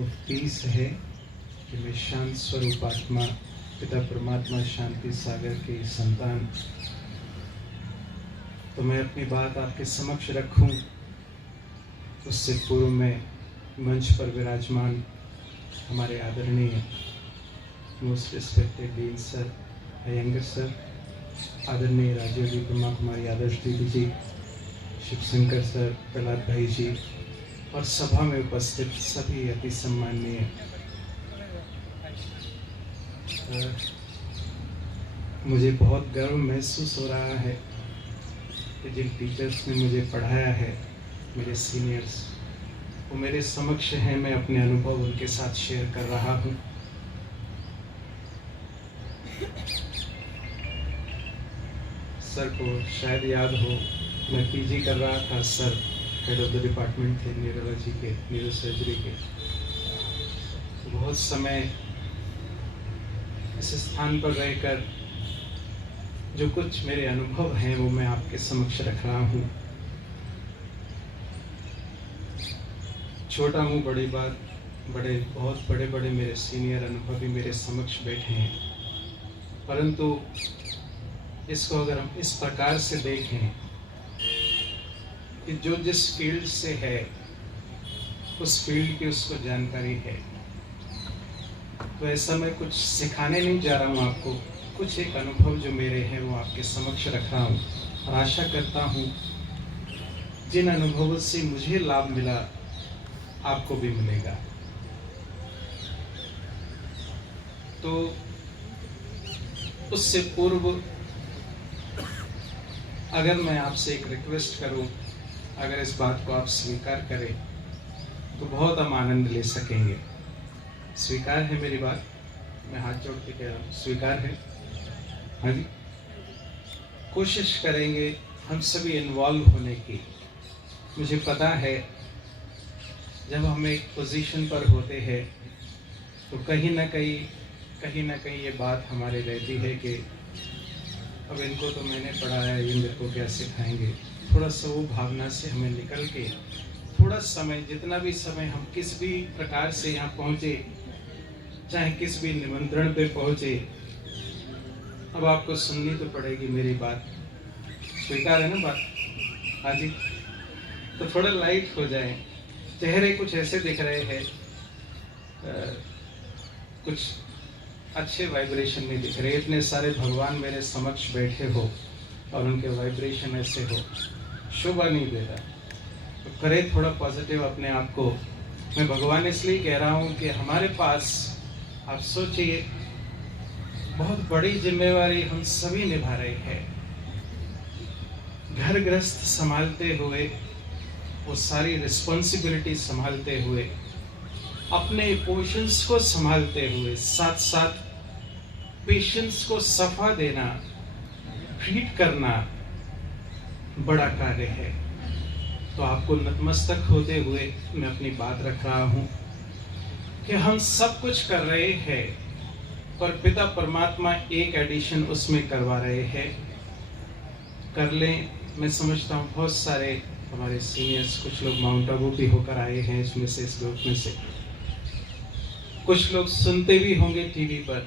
तीस है कि मैं शांत स्वरूप आत्मा पिता परमात्मा शांति सागर की संतान, तो मैं अपनी बात आपके समक्ष रखूं उससे पूर्व में मंच पर विराजमान हमारे आदरणीय most respected dean sir, Iyengar sir, आदरणीय राजीव जी, ब्रह्मा कुमारी आदर्श दीदी जी, शिव शंकर सर, प्रहलाद भाई जी और सभा में उपस्थित सभी अति सम्माननीय मुझे बहुत गर्व महसूस हो रहा है कि जिन टीचर्स ने मुझे पढ़ाया है, मेरे सीनियर्स, वो मेरे समक्ष हैं। मैं अपने अनुभव उनके साथ शेयर कर रहा हूँ। सर को शायद याद हो, मैं पीजी कर रहा था। Sir head of the department थे न्यूरोलॉजी के, न्यूरो सर्जरी के। बहुत समय इस स्थान पर रहकर जो कुछ मेरे अनुभव हैं वो मैं आपके समक्ष रख रहा हूँ। छोटा मुँह बड़ी बात, बहुत बड़े बड़े मेरे सीनियर अनुभवी मेरे समक्ष बैठे हैं, परंतु इसको अगर हम इस प्रकार से देखें कि जो जिस फील्ड से है उस फील्ड की उसको जानकारी है, तो ऐसा मैं कुछ सिखाने नहीं जा रहा हूँ आपको। कुछ एक अनुभव जो मेरे हैं वो आपके समक्ष रख रहा हूँ और आशा करता हूँ जिन अनुभवों से मुझे लाभ मिला आपको भी मिलेगा। तो उससे पूर्व अगर मैं आपसे एक रिक्वेस्ट करूं, अगर इस बात को आप स्वीकार करें तो बहुत हम आनंद ले सकेंगे। स्वीकार है मेरी बात? मैं हाथ जोड़ के कह रहा हूँ, स्वीकार है? हाँ जी। कोशिश करेंगे हम सभी इन्वॉल्व होने की। मुझे पता है जब हम एक पोजीशन पर होते हैं तो कहीं ना कहीं ये बात हमारे रहती है कि अब इनको तो मैंने पढ़ाया, ये मेरे को क्या सिखाएंगे। थोड़ा सा वो भावना से हमें निकल के थोड़ा समय, जितना भी समय हम किस भी प्रकार से यहाँ पहुँचे, चाहे किस भी निमंत्रण पे पहुँचे, अब आपको सुननी तो पड़ेगी मेरी बात। स्वीकार है ना बात? हाँ जी। तो थोड़ा लाइट हो जाए। चेहरे कुछ ऐसे दिख रहे हैं, कुछ अच्छे वाइब्रेशन नहीं दिख रहे। इतने सारे भगवान मेरे समक्ष बैठे हो और उनके वाइब्रेशन ऐसे हो, शोभा नहीं देता। तो करे थोड़ा पॉजिटिव अपने आप को। मैं भगवान इसलिए कह रहा हूँ कि हमारे पास, आप सोचिए, बहुत बड़ी जिम्मेवारी हम सभी निभा रहे हैं। घर गृहस्थ संभालते हुए, वो सारी रिस्पॉन्सिबिलिटी संभालते हुए, अपने इमोशंस को संभालते हुए, साथ साथ पेशेंट्स को सफा देना, ट्रीट करना बड़ा कार्य है। तो आपको नतमस्तक होते हुए मैं अपनी बात रख रहा हूं कि हम सब कुछ कर रहे हैं, पर पिता परमात्मा एक एडिशन उसमें करवा रहे हैं। कर लें। मैं समझता हूँ बहुत सारे हमारे सीनियर्स, कुछ लोग माउंट आबू भी होकर आए हैं इसमें से, इस ग्रुप में से कुछ लोग सुनते भी होंगे टीवी पर।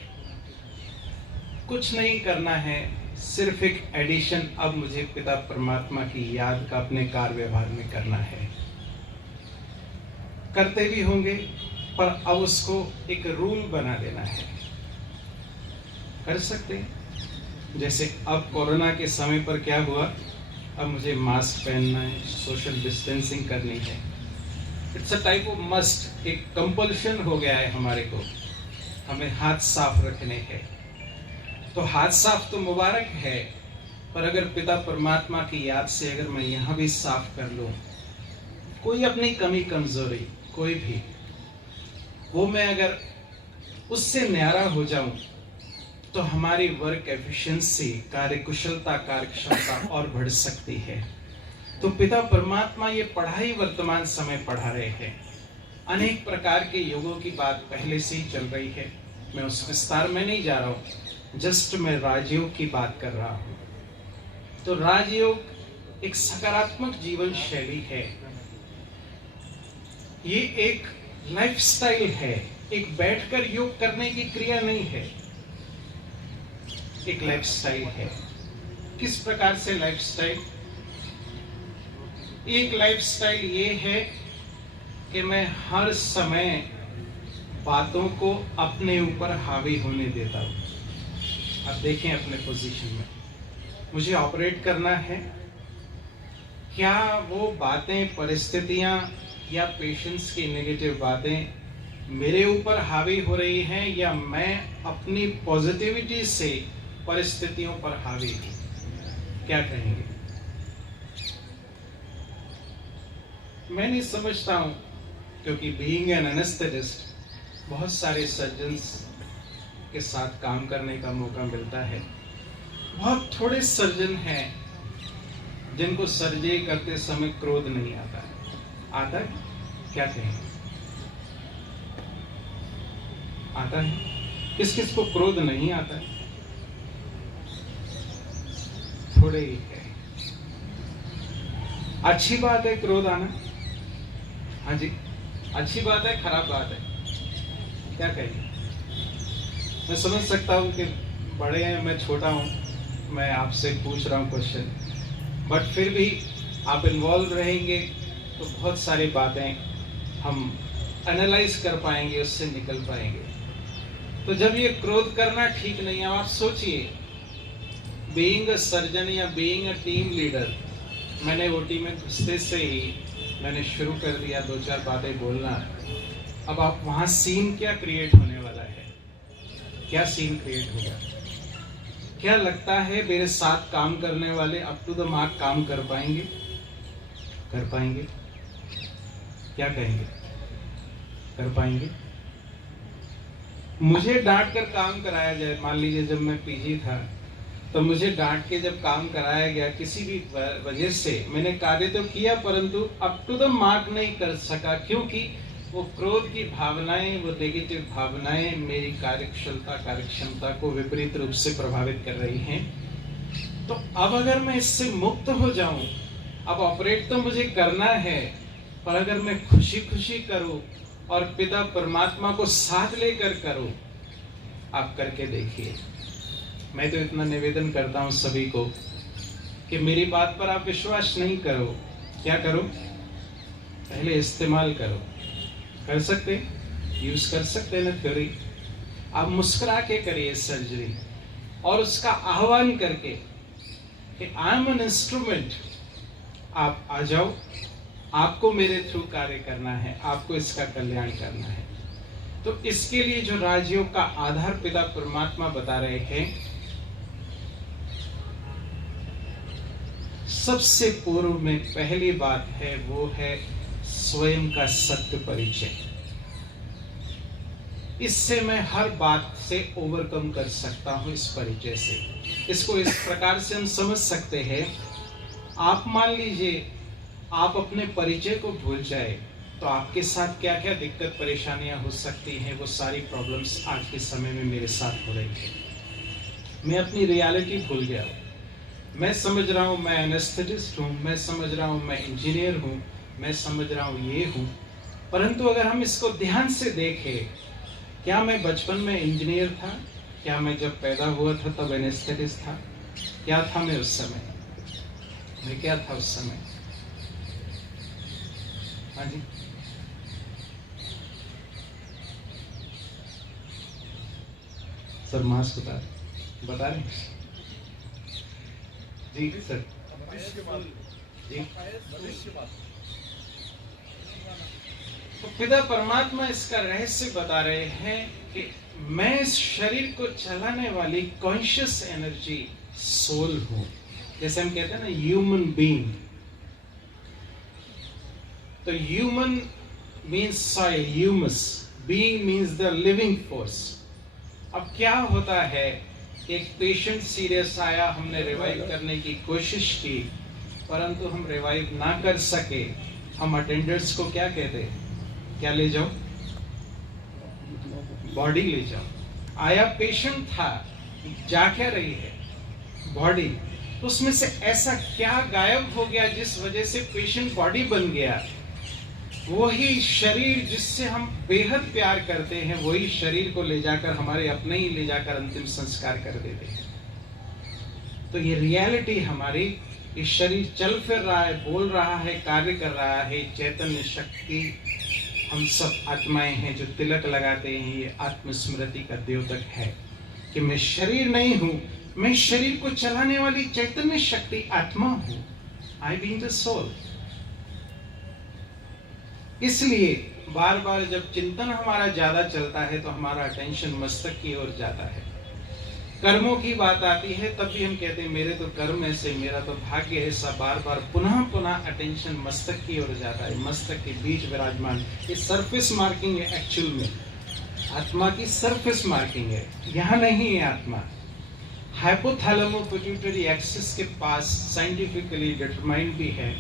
कुछ नहीं करना है, सिर्फ एक एडिशन अब मुझे पिता परमात्मा की याद का अपने कार्य व्यवहार में करना है। करते भी होंगे, पर अब उसको एक रूल बना देना है। कर सकते हैं। जैसे अब कोरोना के समय पर क्या हुआ, अब मुझे मास्क पहनना है, सोशल डिस्टेंसिंग करनी है। It's a type of must, एक कंपल्शन हो गया है हमारे को। हमें हाथ साफ रखने हैं। तो हाथ साफ तो मुबारक है, पर अगर पिता परमात्मा की याद से अगर मैं यहाँ भी साफ कर लूँ, कोई अपनी कमी कमजोरी कोई भी, वो मैं अगर उससे न्यारा हो जाऊं तो हमारी वर्क एफिशिएंसी, कार्यकुशलता, कार्यक्षमता और बढ़ सकती है। तो पिता परमात्मा ये पढ़ाई वर्तमान समय पढ़ा रहे हैं। अनेक प्रकार के योगों की बात पहले से ही चल रही है, मैं उस विस्तार में नहीं जा रहा हूँ। जस्ट मैं राजयोग की बात कर रहा हूँ। तो राजयोग एक सकारात्मक जीवन शैली है। ये एक लाइफस्टाइल है, एक बैठकर योग करने की क्रिया नहीं है, एक लाइफस्टाइल है। किस प्रकार से लाइफस्टाइल? एक लाइफस्टाइल ये है कि मैं हर समय बातों को अपने ऊपर हावी होने देता हूं। अब देखें अपने पोजीशन में, मुझे ऑपरेट करना है। क्या वो बातें, परिस्थितियां या पेशेंट्स की नेगेटिव बातें मेरे ऊपर हावी हो रही हैं, या मैं अपनी पॉजिटिविटी से परिस्थितियों पर हावी हूं? क्या कहेंगे? मैं नहीं समझता हूं, क्योंकि बीइंग एन एनेस्थेटिस्ट बहुत सारे सर्जन्स के साथ काम करने का मौका मिलता है। बहुत थोड़े सर्जन हैं जिनको सर्जरी करते समय क्रोध नहीं आता है। आता है? क्या कहें? आता है? किस किस को क्रोध नहीं आता है? थोड़े ही है। अच्छी बात है क्रोध आना? हाँ जी, अच्छी बात है, खराब बात है? क्या कहेंगे? मैं समझ सकता हूं कि बड़े हैं, मैं छोटा हूं, मैं आपसे पूछ रहा हूं क्वेश्चन, बट फिर भी आप इन्वॉल्व रहेंगे तो बहुत सारी बातें हम एनालाइज कर पाएंगे, उससे निकल पाएंगे। तो जब ये क्रोध करना ठीक नहीं है, आप सोचिए, बीइंग अ सर्जन या बीइंग अ टीम लीडर, मैंने ओटी में घुसते से ही मैंने शुरू कर दिया 2-4 बातें बोलना। अब आप वहां सीन क्या क्रिएट होने वाला है? क्या सीन क्रिएट होगा? क्या लगता है मेरे साथ काम करने वाले अप टू द मार्क काम कर पाएंगे? कर पाएंगे? क्या कहेंगे? कर पाएंगे? मुझे डांट कर काम कराया जाए, मान लीजिए जब मैं पीजी था तो मुझे डांट के जब काम कराया गया, किसी भी वजह से मैंने कार्य तो किया परंतु अप टू द मार्क नहीं कर सका, क्योंकि वो क्रोध की भावनाएं, वो नेगेटिव भावनाएं मेरी कार्यक्षमता को विपरीत रूप से प्रभावित कर रही हैं। तो अब अगर मैं इससे मुक्त हो जाऊं, अब ऑपरेट तो मुझे करना है, पर अगर मैं खुशी खुशी करूं और पिता परमात्मा को साथ लेकर करूं, आप करके देखिए। मैं तो इतना निवेदन करता हूं सभी को कि मेरी बात पर आप विश्वास नहीं करो, क्या करो? पहले इस्तेमाल करो। कर सकते, यूज कर सकते ना थ्योरी। आप मुस्कुरा के करिए सर्जरी और उसका आह्वान करके कि आई एम एन इंस्ट्रूमेंट, आप आ जाओ, आपको मेरे थ्रू कार्य करना है, आपको इसका कल्याण करना है। तो इसके लिए जो राजयोग का आधार पिता परमात्मा बता रहे हैं, सबसे पूर्व में पहली बात है वो है स्वयं का सत्य परिचय। इससे मैं हर बात से ओवरकम कर सकता हूं, इस परिचय से। इसको इस प्रकार से हम समझ सकते हैं, आप मान लीजिए आप अपने परिचय को भूल जाए तो आपके साथ क्या क्या दिक्कत परेशानियां हो सकती हैं, वो सारी प्रॉब्लम्स आज के समय में मेरे साथ हो रही है। मैं अपनी रियलिटी भूल गया, मैं समझ रहा हूं मैं एनेस्थेटिस्ट हूं, मैं समझ रहा हूं मैं इंजीनियर हूं, मैं समझ रहा हूं ये हूं, परंतु अगर हम इसको ध्यान से देखें, क्या मैं बचपन में इंजीनियर था? क्या मैं जब पैदा हुआ था तब एनेस्थेटिस्ट था? क्या था मैं उस समय? मैं क्या था उस समय? हाँ जी, सर मास्क बता रहे हैं जी सर जी। तो पिता परमात्मा इसका रहस्य बता रहे हैं कि मैं इस शरीर को चलाने वाली कॉन्शियस एनर्जी सोल हूं। जैसे हम कहते हैं ना ह्यूमन बीइंग, तो human means soil, humus, being means the living force. अब क्या होता है, एक पेशेंट सीरियस आया, हमने रिवाइव करने की कोशिश की परंतु हम रिवाइव ना कर सके। हम अटेंडर्स को क्या कहते हैं? क्या ले जाओ? बॉडी ले जाओ। आया पेशेंट था, जा क्या रही है? बॉडी। उसमें से ऐसा क्या गायब हो गया जिस वजह से पेशेंट बॉडी बन गया? वही शरीर जिससे हम बेहद प्यार करते हैं, वही शरीर को ले जाकर हमारे अपने ही ले जाकर अंतिम संस्कार कर देते हैं। तो ये रियलिटी हमारी, ये शरीर चल फिर रहा है, बोल रहा है, कार्य कर रहा है, चैतन्य शक्ति, हम सब आत्माएं हैं जो तिलक लगाते हैं। ये आत्मस्मृति का द्योतक है कि मैं शरीर नहीं हूं, मैं शरीर को चलाने वाली चैतन्य शक्ति आत्मा हूं। I being the soul. इसलिए बार बार जब चिंतन हमारा ज्यादा चलता है तो हमारा अटेंशन मस्तक की ओर जाता है। कर्मों की बात आती है तब भी हम कहते हैं मेरे तो कर्म ऐसे, मेरा तो भाग्य ऐसा। बार बार पुनः पुनः अटेंशन मस्तक की ओर जाता है, मस्तक के बीच विराजमान। ये सरफेस मार्किंग है, एक्चुअल में आत्मा की सरफेस मार्किंग है, यहाँ नहीं है आत्मा। हाइपोथैलेमो पिट्यूटरी एक्सिस के पास साइंटिफिकली डिटरमाइंड भी है।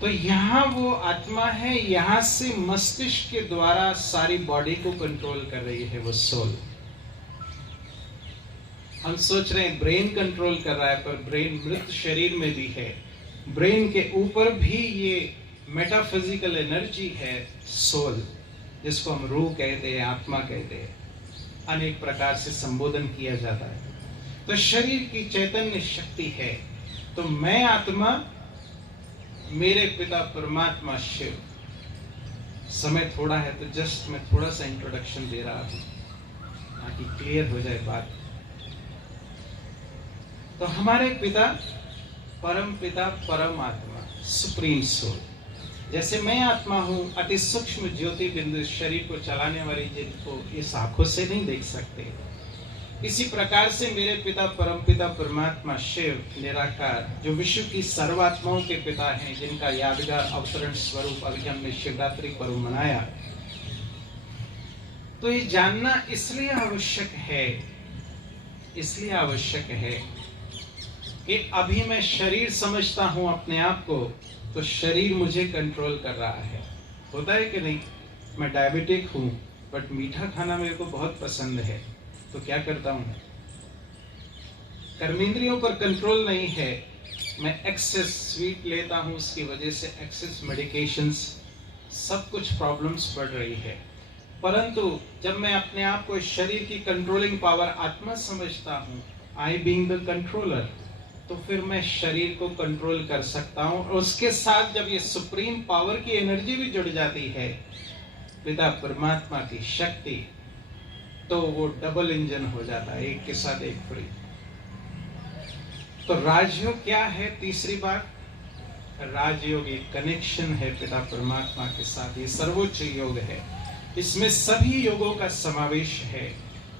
तो यहाँ वो आत्मा है, यहाँ से मस्तिष्क के द्वारा सारी बॉडी को कंट्रोल कर रही है वो सोल। हम सोच रहे हैं ब्रेन कंट्रोल कर रहा है, पर ब्रेन मृत शरीर में भी है। ब्रेन के ऊपर भी ये मेटाफिजिकल एनर्जी है, सोल, जिसको हम रूह कहते हैं, आत्मा कहते हैं, अनेक प्रकार से संबोधन किया जाता है। तो शरीर की चैतन्य शक्ति है। तो मैं आत्मा, मेरे पिता परमात्मा शिव। समय थोड़ा है तो जस्ट मैं थोड़ा सा इंट्रोडक्शन दे रहा हूं ताकि क्लियर हो जाए बात। तो हमारे पिता परम पिता परमात्मा, सुप्रीम सोल। जैसे मैं आत्मा हूं, अति सूक्ष्म ज्योति बिंदु, शरीर को चलाने वाली, जिनको इस आंखों से नहीं देख सकते, इसी प्रकार से मेरे पिता परम पिता परमात्मा शिव निराकार, जो विश्व की सर्वात्माओं के पिता हैं, जिनका यादगार अवतरण स्वरूप अभी हमने शिवरात्रि पर्व मनाया। तो ये जानना इसलिए आवश्यक है कि अभी मैं शरीर समझता हूं अपने आप को, तो शरीर मुझे कंट्रोल कर रहा है। होता है कि नहीं? मैं डायबिटिक हूं, बट मीठा खाना मेरे को बहुत पसंद है, तो क्या करता हूं? कर्मेंद्रियों पर कंट्रोल नहीं है, मैं एक्सेस स्वीट लेता हूं, उसकी वजह से एक्सेस मेडिकेशंस, सब कुछ प्रॉब्लम्स बढ़ रही है। परंतु जब मैं अपने आप को शरीर की कंट्रोलिंग पावर आत्मा समझता हूं, आई बीइंग द कंट्रोलर, तो फिर मैं शरीर को कंट्रोल कर सकता हूं। और उसके साथ जब ये सुप्रीम पावर की एनर्जी भी जुड़ जाती है, पिता परमात्मा की शक्ति, तो वो डबल इंजन हो जाता है, एक के साथ एक फ्री। तो राजयोग क्या है? तीसरी बात, राजयोग एक कनेक्शन है पिता परमात्मा के साथ। ये सर्वोच्च योग है, इसमें सभी योगों का समावेश है,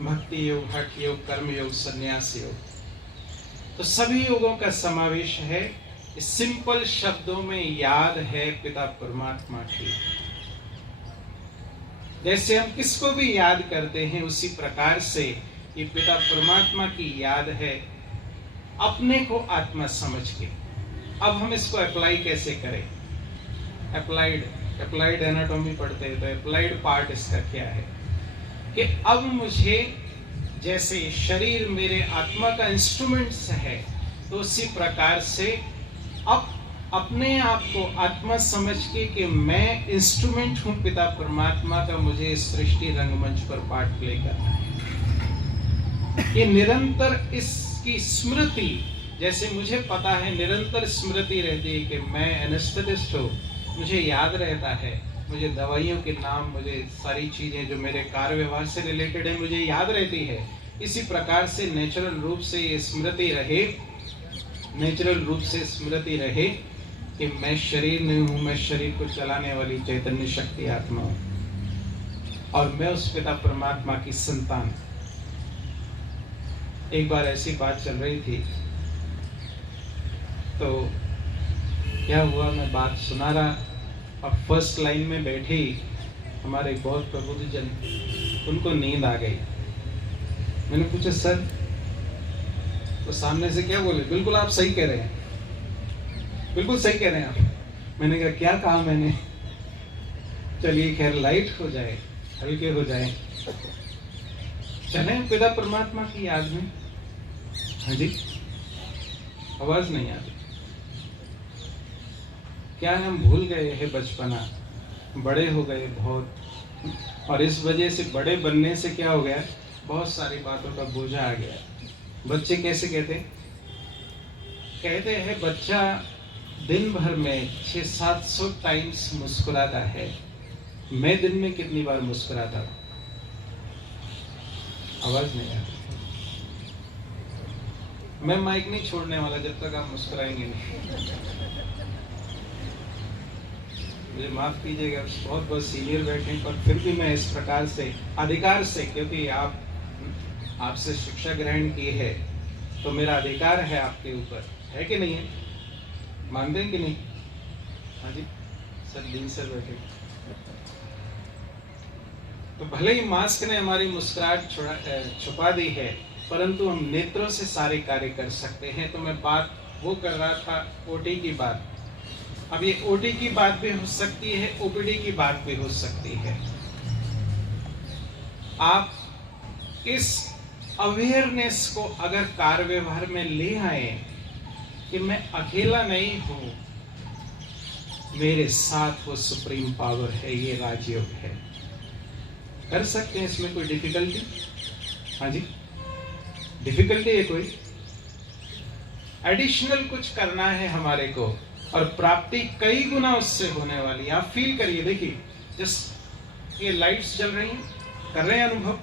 भक्ति योग, हठ योग, कर्म योग, संन्यास योग। तो सभी योगों का समावेश है। इस सिंपल शब्दों में याद है पिता परमात्मा की। जैसे हम किसको भी याद करते हैं, उसी प्रकार से ये पिता परमात्मा की याद है, अपने को आत्मा समझ के। अब हम इसको अप्लाई कैसे करें? अप्लाइड एनाटॉमी पढ़ते हैं, तो अप्लाइड पार्ट इसका क्या है कि अब मुझे, जैसे शरीर मेरे आत्मा का इंस्ट्रूमेंट्स है, तो उसी प्रकार से अब अपने आप को आत्मा समझ के कि मैं इंस्ट्रूमेंट हूं पिता परमात्मा का, मुझे इस सृष्टि रंगमंच पर पार्ट प्ले करना है। ये निरंतर इसकी स्मृति, जैसे मुझे पता है निरंतर स्मृति रहती है कि मैं एनेस्थेटिस्ट हूं, मुझे याद रहता है, मुझे दवाइयों के नाम, मुझे सारी चीजें जो मेरे कार्य व्यवहार से रिलेटेड है, मुझे याद रहती है। इसी प्रकार से नेचुरल रूप से ये स्मृति रहे, नेचुरल रूप से स्मृति रहे कि मैं शरीर नहीं हूं, मैं शरीर को चलाने वाली चैतन्य शक्ति आत्मा हूं, और मैं उस पिता परमात्मा की संतान। एक बार ऐसी बात चल रही थी, तो क्या हुआ, मैं बात सुना रहा, और फर्स्ट लाइन में बैठे ही हमारे बहुत प्रबुद्ध जन, उनको नींद आ गई। मैंने पूछा सर, तो सामने से क्या बोले, बिल्कुल आप सही कह रहे हैं, बिल्कुल सही कह रहे हैं आप। मैंने कहा क्या कहा मैंने? चलिए खैर, लाइट हो जाए, हल्के हो जाए, चले पिता परमात्मा की याद में। हाँ जी, आवाज नहीं आ रही। क्या हम भूल गए हैं बचपना, बड़े हो गए बहुत, और इस वजह से बड़े बनने से क्या हो गया, बहुत सारी बातों का बोझा आ गया। बच्चे कैसे कहते हैं बच्चा दिन भर में 600-700 टाइम्स मुस्कुराता है। मैं दिन में कितनी बार मुस्कुराता हूं? आवाज नहीं आती। मैं माइक नहीं छोड़ने वाला जब तक आप मुस्कुराएंगे नहीं। मुझे माफ कीजिएगा, बहुत बहुत सीनियर बैठे, पर फिर भी मैं इस प्रकार से अधिकार से, क्योंकि आपसे शिक्षा ग्रहण की है तो मेरा अधिकार है आपके ऊपर, है कि नहीं है? मानते हैं कि नहीं? हाँ जी सर, डीन सर बैठे। तो भले ही मास्क ने हमारी मुस्कुराहट छुपा दी है, परंतु हम नेत्रों से सारे कार्य कर सकते हैं। तो मैं बात वो कर रहा था ओटी की बात। अब ये ओटी की बात भी हो सकती है, ओपीडी की बात भी हो सकती है। आप इस अवेयरनेस को अगर कार्य व्यवहार में ले आए कि मैं अकेला नहीं हूं, मेरे साथ वो सुप्रीम पावर है, ये राजयोग है, कर सकते हैं। इसमें कोई डिफिकल्टी? हाँ जी, डिफिकल्टी है कोई? एडिशनल कुछ करना है हमारे को, और प्राप्ति कई गुना उससे होने वाली है। आप फील करिए, देखिए जस्ट ये लाइट्स जल रही हैं, कर रहे हैं अनुभव?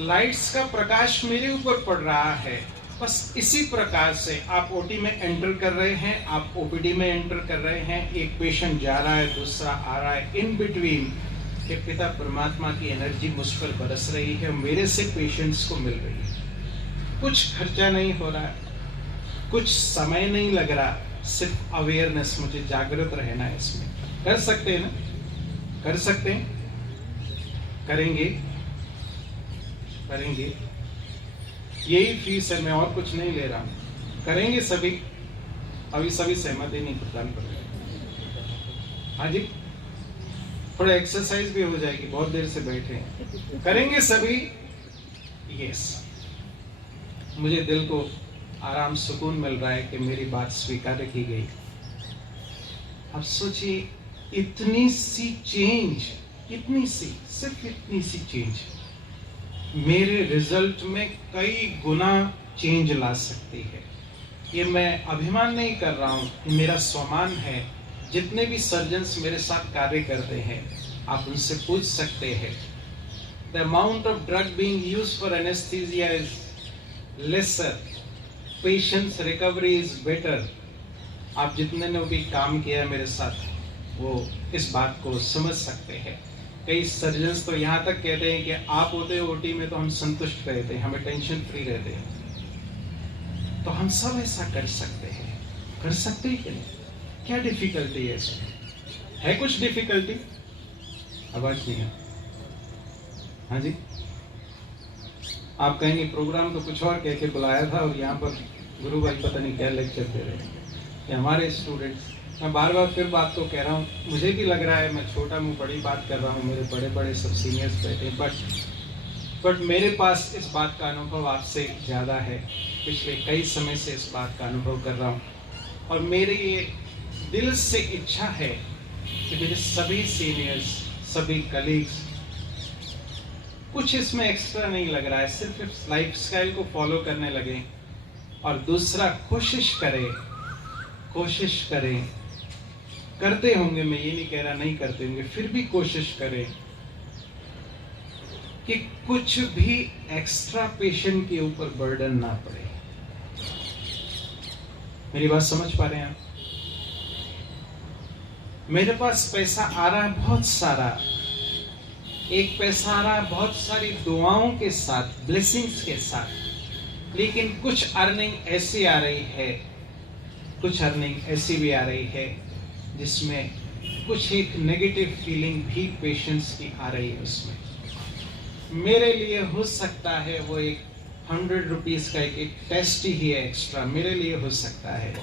लाइट्स का प्रकाश मेरे ऊपर पड़ रहा है। बस इसी प्रकार से आप ओटी में एंटर कर रहे हैं, आप ओपीडी में एंटर कर रहे हैं, एक पेशेंट जा रहा है, दूसरा आ रहा है, इन बिटवीन के पिता परमात्मा की एनर्जी मुझ पर बरस रही है, मेरे से पेशेंट्स को मिल रही है। कुछ खर्चा नहीं हो रहा है, कुछ समय नहीं लग रहा, सिर्फ अवेयरनेस, मुझे जागृत रहना है इसमें। कर सकते हैं ना? कर सकते हैं? करेंगे? यही फीस है, मैं और कुछ नहीं ले रहा हूं। करेंगे सभी? अभी सभी सहमति नहीं प्रदान कर रहे। हाँ जी, थोड़ा एक्सरसाइज भी हो जाएगी, बहुत देर से बैठे हैं। करेंगे सभी? यस। मुझे दिल को आराम सुकून मिल रहा है कि मेरी बात स्वीकार की गई। अब सोचिए, इतनी सी चेंज, इतनी सी, सिर्फ इतनी सी चेंज मेरे रिजल्ट में कई गुना चेंज ला सकती है। ये मैं अभिमान नहीं कर रहा हूँ, ये मेरा स्वमान है। जितने भी सर्जन्स मेरे साथ कार्य करते हैं, आप उनसे पूछ सकते हैं। The amount of drug being used for anesthesia is lesser, patient's recovery is better। आप जितने ने भी काम किया मेरे साथ, वो इस बात को समझ सकते हैं। कई सर्जन्स तो यहाँ तक कहते हैं कि आप होते हो ओटी में तो हम संतुष्ट रहते हैं, हमें टेंशन फ्री रहते हैं। तो हम सब ऐसा कर सकते हैं। कर सकते हैं कि नहीं? क्या डिफिकल्टी है इसमें? है कुछ डिफिकल्टी? आवाज नहीं है। हाँ जी, आप कहेंगे प्रोग्राम तो कुछ और कह के बुलाया था और यहाँ पर गुरु भाई पता नहीं क्या लेक्चर दे रहे हैं। कि हमारे स्टूडेंट्स, मैं बार बार फिर बात को कह रहा हूँ, मुझे भी लग रहा है मैं छोटा मुँह बड़ी बात कर रहा हूँ, मेरे बड़े बड़े सब सीनियर्स बैठे, बट मेरे पास इस बात का अनुभव आपसे ज़्यादा है। पिछले कई समय से इस बात का अनुभव कर रहा हूँ, और मेरी ये दिल से इच्छा है कि मेरे सभी सीनियर्स, सभी कलीग्स, कुछ इसमें एक्स्ट्रा नहीं लग रहा है, सिर्फ इस लाइफ स्टाइल को फॉलो करने लगे। और दूसरा, कोशिश करें, करते होंगे, मैं ये नहीं कह रहा नहीं करते होंगे, फिर भी कोशिश करें कि कुछ भी एक्स्ट्रा पेशेंट के ऊपर बर्डन ना पड़े। मेरी बात समझ पा रहे हैं आप? मेरे पास पैसा आ रहा है बहुत सारा, एक पैसा आ रहा है बहुत सारी दुआओं के साथ, ब्लेसिंग्स के साथ, लेकिन कुछ अर्निंग ऐसी आ रही है, कुछ अर्निंग ऐसी भी आ रही है जिसमें कुछ एक नेगेटिव फीलिंग भी पेशेंट्स की आ रही है। उसमें मेरे लिए हो सकता है वो एक 100 रुपीज का एक टेस्ट ही है एक्स्ट्रा, मेरे लिए हो सकता है,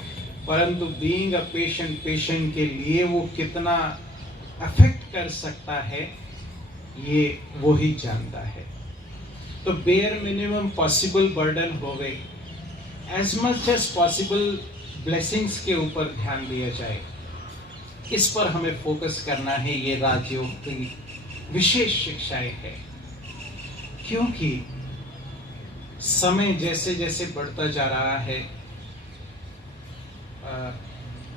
परंतु बीइंग अ पेशेंट के लिए वो कितना अफेक्ट कर सकता है ये वो ही जानता है। तो बेयर मिनिमम पॉसिबल बर्डन हो गई, as much as possible blessings के ऊपर ध्यान दिया जाए। इस पर हमें फोकस करना है। ये राजयोग की विशेष शिक्षाएं है, क्योंकि समय जैसे जैसे बढ़ता जा रहा है,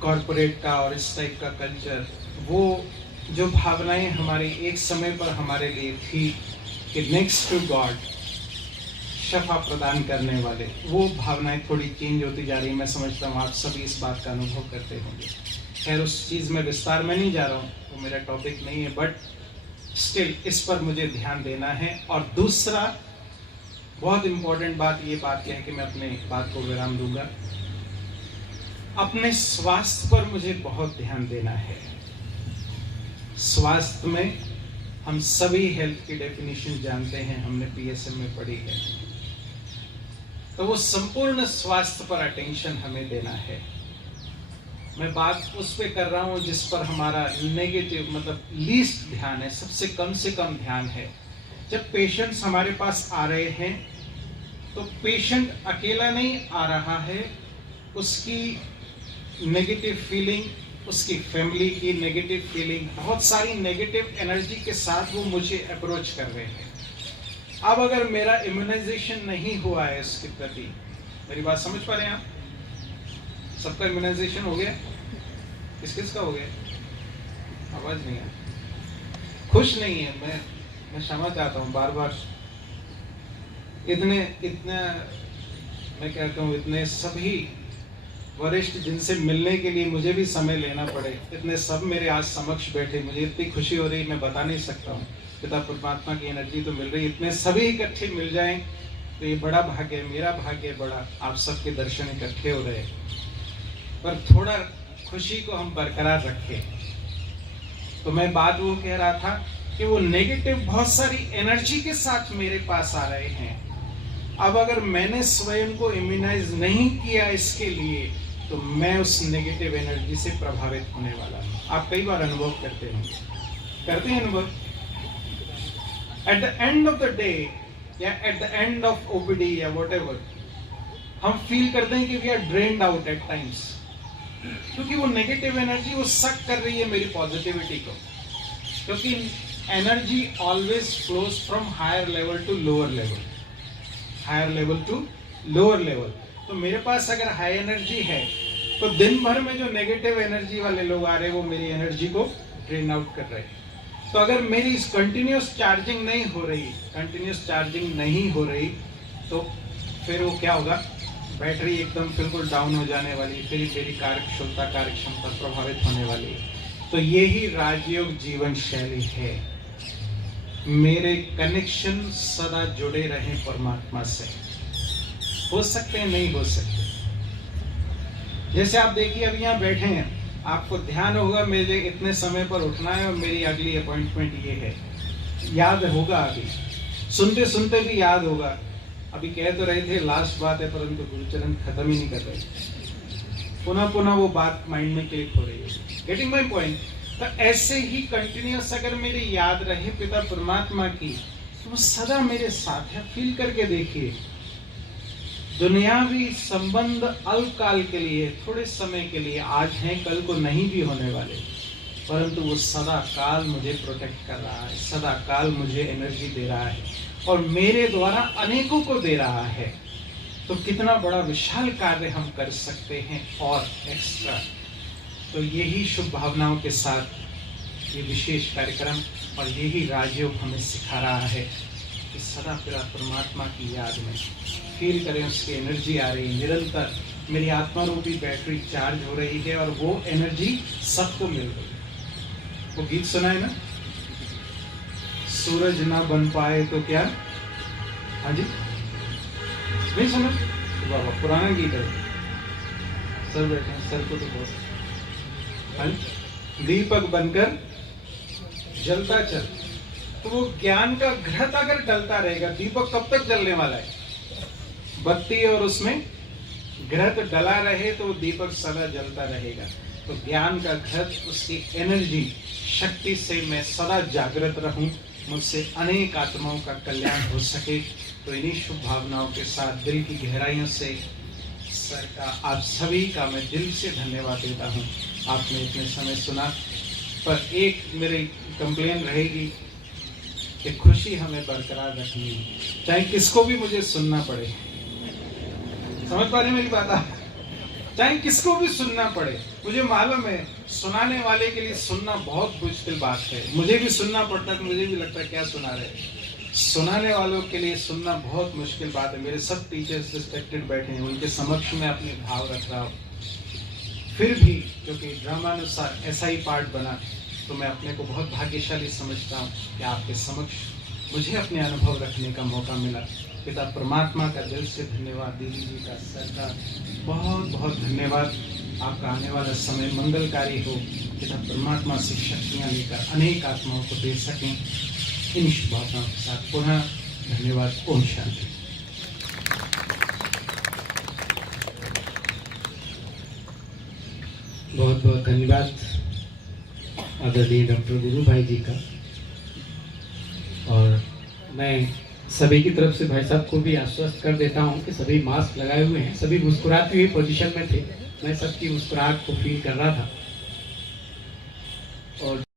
कॉर्पोरेट का और इस टाइप का कल्चर, वो जो भावनाएं हमारी एक समय पर हमारे लिए थी कि नेक्स्ट टू गॉड, शफा प्रदान करने वाले, वो भावनाएं थोड़ी चेंज होती जा रही है। मैं समझता हूँ आप सभी इस बात का अनुभव करते होंगे। खैर उस चीज़ में विस्तार में नहीं जा रहा हूँ, वो मेरा टॉपिक नहीं है, बट स्टिल इस पर मुझे ध्यान देना है। और दूसरा बहुत इम्पोर्टेंट बात यह है कि मैं अपने बात को विराम दूंगा, अपने स्वास्थ्य पर मुझे बहुत ध्यान देना है। स्वास्थ्य में हम सभी हेल्थ की डेफिनेशन जानते हैं, हमने पीएसएम में पढ़ी है, तो वो संपूर्ण स्वास्थ्य पर अटेंशन हमें देना है। मैं बात उस पे कर रहा हूँ जिस पर हमारा नेगेटिव मतलब लीस्ट ध्यान है, सबसे कम से कम ध्यान है। जब पेशेंट्स हमारे पास आ रहे हैं तो पेशेंट अकेला नहीं आ रहा है, उसकी नेगेटिव फीलिंग, उसकी फैमिली की नेगेटिव फीलिंग, बहुत सारी नेगेटिव एनर्जी के साथ वो मुझे अप्रोच कर रहे हैं। अब अगर मेरा इम्यूनाइजेशन नहीं हुआ है इसके प्रति, मेरी बात समझ पा रहे हैं आप? सबका इम्यूनाइजेशन हो गया? किस किस का हो गया? आवाज नहीं है, खुश नहीं है। मैं क्षमा चाहता हूँ बार बार, इतने मैं क्या कहूँ, इतने सभी वरिष्ठ जिनसे मिलने के लिए मुझे भी समय लेना पड़े, इतने सब मेरे आज समक्ष बैठे, मुझे इतनी खुशी हो रही मैं बता नहीं सकता हूँ। पिता परमात्मा की एनर्जी तो मिल रही, इतने सभी इकट्ठे मिल जाएं तो ये बड़ा भाग्य है, मेरा भाग्य बड़ा, आप सबके दर्शन इकट्ठे हो रहे। पर थोड़ा खुशी को हम बरकरार रखें। तो मैं बात वो कह रहा था कि वो नेगेटिव बहुत सारी एनर्जी के साथ मेरे पास आ रहे हैं। अब अगर मैंने स्वयं को इम्यूनाइज नहीं किया इसके लिए, तो मैं उस नेगेटिव एनर्जी से प्रभावित होने वाला हूं। आप कई बार अनुभव करते हैं अनुभव। At the end of the day या at the end of OPD या व्हाटएवर, हम फील करते हैं कि we are drained out at times, क्योंकि वो नेगेटिव एनर्जी वो सक कर रही है मेरी पॉजिटिविटी को। क्योंकि energy always flows from higher level to lower level, higher level to lower level. तो मेरे पास अगर हाई एनर्जी है तो दिन भर में जो नेगेटिव एनर्जी वाले लोग आ रहे हैं वो मेरी एनर्जी को ड्रेन आउट कर रहे हैं। तो अगर मेरी कंटिन्यूस चार्जिंग नहीं हो रही तो फिर वो क्या होगा, बैटरी एकदम बिल्कुल डाउन हो जाने वाली, फिर मेरी कार्यक्षमता प्रभावित होने वाली। तो यही राजयोग जीवन शैली है। मेरे कनेक्शन सदा जुड़े रहें परमात्मा से। हो सकते हैं, नहीं हो सकते। जैसे आप देखिए अभी यहाँ बैठे हैं, आपको ध्यान होगा मेरे इतने समय पर उठना है और मेरी अगली अपॉइंटमेंट ये है, याद होगा, अभी सुनते सुनते भी याद होगा। अभी कह तो रहे थे लास्ट बात है, परंतु गुरुचरण खत्म ही नहीं कर रहे, पुनः वो बात माइंड में क्लिक हो रही है। Getting my point? तो ऐसे ही कंटिन्यूअस अगर मेरी याद रहे पिता परमात्मा की, तो वो सदा मेरे साथ है। फील करके देखिए, दुनियावी संबंध अल्पकाल के लिए, थोड़े समय के लिए आज हैं, कल को नहीं भी होने वाले, परंतु वो सदा काल मुझे प्रोटेक्ट कर रहा है, सदा काल मुझे एनर्जी दे रहा है और मेरे द्वारा अनेकों को दे रहा है। तो कितना बड़ा विशाल कार्य हम कर सकते हैं और एक्स्ट्रा। तो यही शुभ भावनाओं के साथ ये विशेष कार्यक्रम और यही राजयोग हमें सिखा रहा है कि सदा पिता परमात्मा की याद में फील करें, उसकी एनर्जी आ रही है निरंतर, मेरी आत्मा रूपी बैटरी चार्ज हो रही है और वो एनर्जी सबको मिल रही है। वो गीत सुना है ना, सूरज ना बन पाए तो क्या, हाँ जी, नहीं सुना? बाबा पुराना गीत है, सर बैठे हैं, सर को तो बहुत, दीपक बनकर जलता चल। तो वो ज्ञान का घृत अगर डलता रहेगा, दीपक कब तक जलने वाला है? बत्ती और उसमें घृत डला रहे तो दीपक सदा जलता रहेगा। तो ज्ञान का घृत, उसकी एनर्जी शक्ति से मैं सदा जागृत रहूं, मुझसे अनेक आत्माओं का कल्याण हो सके। तो इन्हीं शुभ भावनाओं के साथ दिल की गहराइयों से सर का आप सभी का मैं दिल से धन्यवाद देता हूं। आपने इतने समय सुना, पर एक मेरी कंप्लेन रहेगी कि खुशी हमें बरकरार रखनी है, चाहे किसको भी मुझे सुनना पड़े। समझ पा रहे मेरी बात आप? चाहे किसको भी सुनना पड़े। मुझे मालूम है सुनाने वाले के लिए सुनना बहुत मुश्किल बात है, मुझे भी सुनना पड़ता है, तो मुझे भी लगता है क्या सुना रहे। सुनाने वालों के लिए सुनना बहुत मुश्किल बात है। मेरे सब टीचर्स रिस्पेक्टेड बैठे हैं, उनके समक्ष में अपने भाव रख रहा हूँ। फिर भी क्योंकि ड्रामानुसार ऐसा ही पार्ट बना, तो मैं अपने को बहुत भाग्यशाली समझता हूँ कि आपके समक्ष मुझे अपने अनुभव रखने का मौका मिला। पिता परमात्मा का दिल से धन्यवाद, दीदी जी का सरकार बहुत बहुत धन्यवाद। आपका आने वाला समय मंगलकारी हो, पिता परमात्मा से शक्तियाँ लेकर अनेक आत्माओं को दे सकें। इन शुभकामनाओं के साथ पुनः धन्यवाद। ओम शांति। बहुत बहुत धन्यवाद आदरणीय डॉक्टर गुरु भाई जी का। और मैं सभी की तरफ से भाई साहब को भी आश्वस्त कर देता हूं कि सभी मास्क लगाए हुए हैं, सभी मुस्कुराती हुई पोजीशन में थे। मैं सबकी मुस्कुराहट को फील कर रहा था। और